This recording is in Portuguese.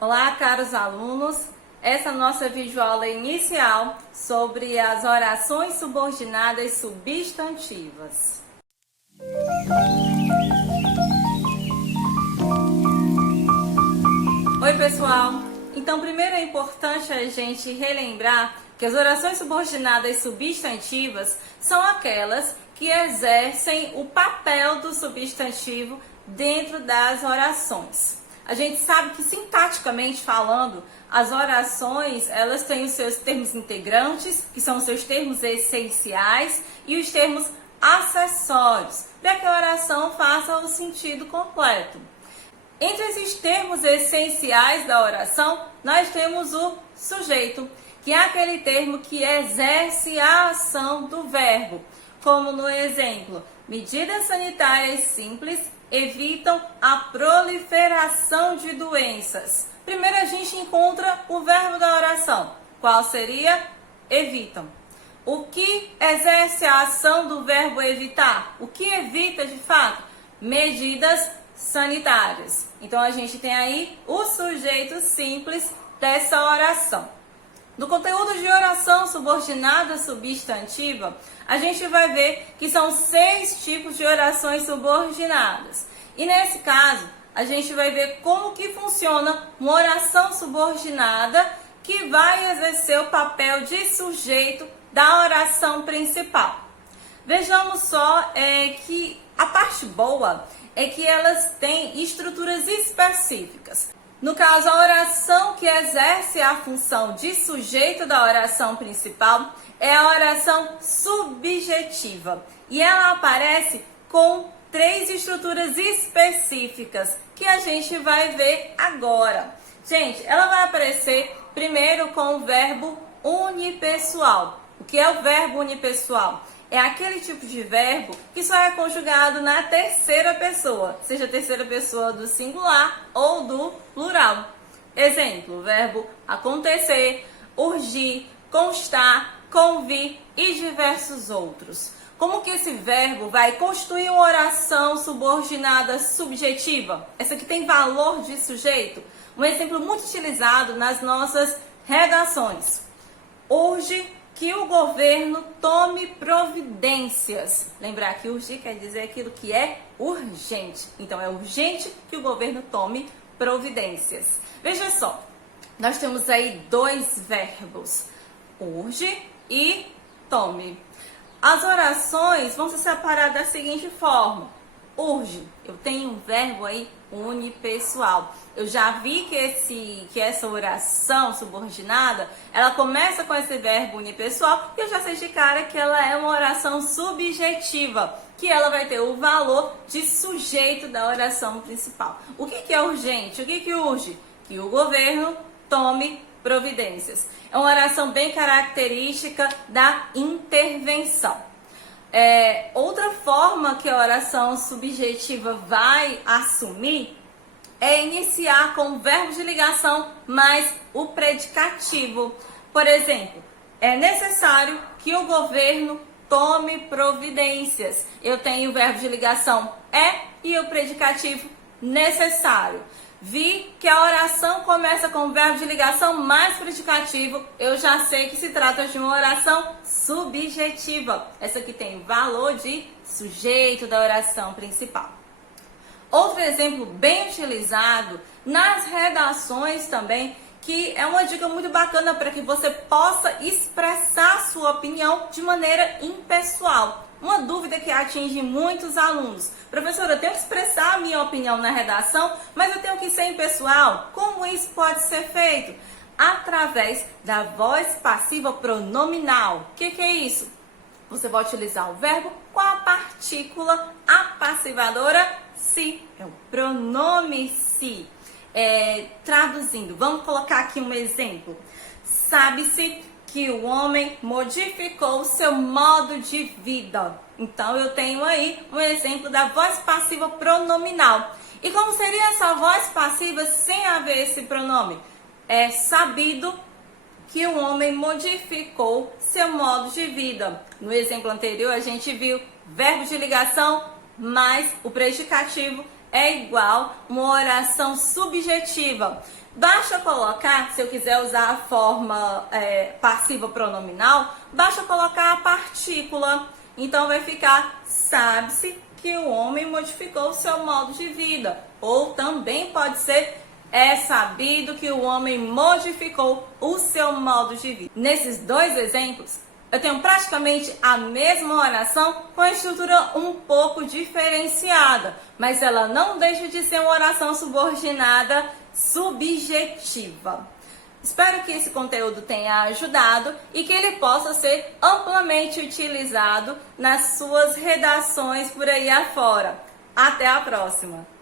Olá, caros alunos. Essa é a nossa videoaula inicial sobre as orações subordinadas substantivas. Oi, pessoal. Então, primeiro é importante a gente relembrar que as orações subordinadas substantivas são aquelas que exercem o papel do substantivo dentro das orações. A gente sabe que, sintaticamente falando, as orações, elas têm os seus termos integrantes, que são os seus termos essenciais, e os termos acessórios, para que a oração faça o sentido completo. Entre esses termos essenciais da oração, nós temos o sujeito, que é aquele termo que exerce a ação do verbo, como no exemplo, medidas sanitárias simples evitam a proliferação de doenças. Primeiro a gente encontra o verbo da oração. Qual seria? Evitam. O que exerce a ação do verbo evitar? O que evita de fato? Medidas sanitárias. Então a gente tem aí o sujeito simples dessa oração. No conteúdo de oração subordinada substantiva, a gente vai ver que são 6 tipos de orações subordinadas. E nesse caso, a gente vai ver como que funciona uma oração subordinada que vai exercer o papel de sujeito da oração principal. Vejamos só que a parte boa é que elas têm estruturas específicas. No caso, a oração que exerce a função de sujeito da oração principal é a oração subjetiva. E ela aparece com 3 estruturas específicas que a gente vai ver agora. Gente, ela vai aparecer primeiro com o verbo unipessoal. O que é o verbo unipessoal? É aquele tipo de verbo que só é conjugado na terceira pessoa, seja a terceira pessoa do singular ou do plural. Exemplo, o verbo acontecer, urgir, constar, convir e diversos outros. Como que esse verbo vai constituir uma oração subordinada subjetiva? Essa que tem valor de sujeito? Um exemplo muito utilizado nas nossas redações. Urge que o governo tome providências. Lembrar que urgir quer dizer aquilo que é urgente. Então, é urgente que o governo tome providências. Veja só, nós temos aí 2 verbos, urge e tome. As orações vão se separar da seguinte forma. Urge, eu tenho um verbo aí unipessoal. Eu já vi que essa oração subordinada, ela começa com esse verbo unipessoal e eu já sei de cara que ela é uma oração subjetiva, que ela vai ter o valor de sujeito da oração principal. O que é urgente? O que urge? Que o governo tome providências. É uma oração bem característica da intervenção. Outra forma que a oração subjetiva vai assumir é iniciar com o verbo de ligação mais o predicativo. Por exemplo, é necessário que o governo tome providências. Eu tenho o verbo de ligação e o predicativo necessário. Vi que a oração começa com o verbo de ligação mais predicativo, eu já sei que se trata de uma oração subjetiva. Essa aqui tem valor de sujeito da oração principal. Outro exemplo bem utilizado nas redações também, que é uma dica muito bacana para que você possa expressar sua opinião de maneira impessoal. Uma dúvida que atinge muitos alunos. Professora, eu tenho que expressar a minha opinião na redação, mas eu tenho que ser impessoal. Como isso pode ser feito? Através da voz passiva pronominal. O que é isso? Você vai utilizar o verbo com a partícula apassivadora se. É o pronome se. Traduzindo, vamos colocar aqui um exemplo. Sabe-se que o homem modificou seu modo de vida. Então, eu tenho aí um exemplo da voz passiva pronominal. E como seria essa voz passiva sem haver esse pronome? É sabido que o homem modificou seu modo de vida. No exemplo anterior, a gente viu verbo de ligação mais o predicativo é igual uma oração subjetiva. Basta colocar, se eu quiser usar a forma passiva pronominal, basta colocar a partícula. Então vai ficar, sabe-se que o homem modificou o seu modo de vida. Ou também pode ser, é sabido que o homem modificou o seu modo de vida. Nesses dois exemplos, eu tenho praticamente a mesma oração com a estrutura um pouco diferenciada, mas ela não deixa de ser uma oração subordinada subjetiva. Espero que esse conteúdo tenha ajudado e que ele possa ser amplamente utilizado nas suas redações por aí afora. Até a próxima!